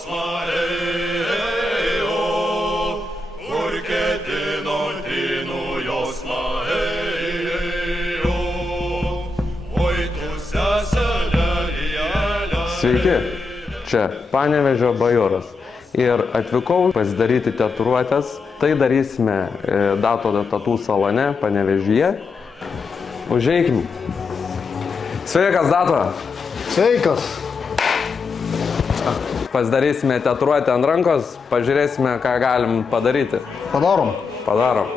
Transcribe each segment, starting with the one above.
jausmą ėjo, kur ketino dynų jausmą ėjo, oi tu seselėlė. Sveiki, čia Panevėžio bajoras. Ir atvykau pasidaryti tatuiruotes. Tai darysime Dato tatų salone Panevėžyje. Užeikim. Sveikas, Dato. Sveikas. Pasidarysime tatuiruotę ant rankos, pažiūrėsime, ką galim padaryti. Padarom. Padarom.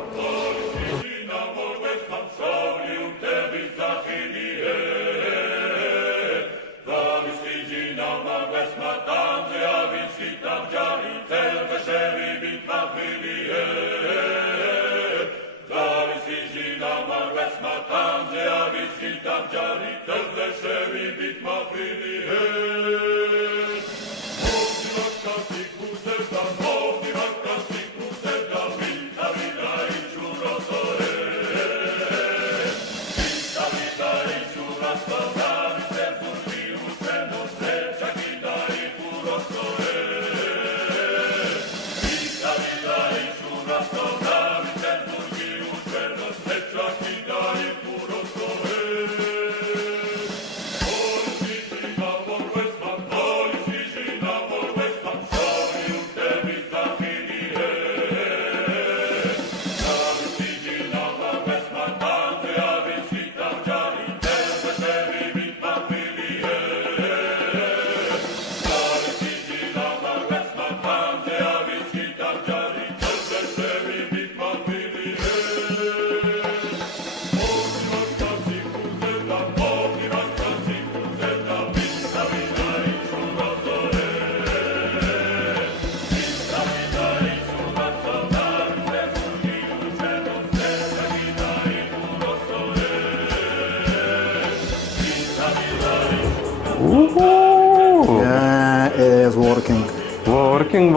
Yeah, it is working. Working.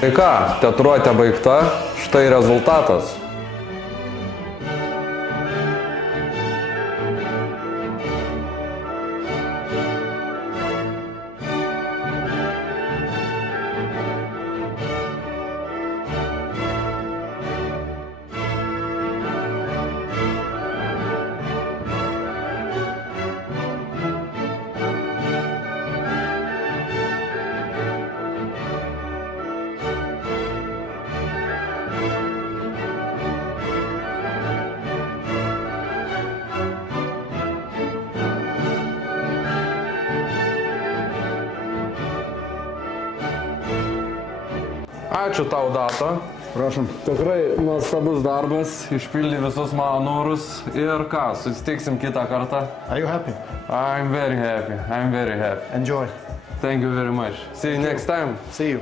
Tai ką, tatuiruotė baigta, štai rezultatas. Ačiū tau, Dato. Prašom. Tikrai nuostabus darbas, išpildė visus mano norus. Ir ką, susitiksim kitą kartą. Are you happy? I'm very happy. Enjoy. Thank you very much. See you next time. See you.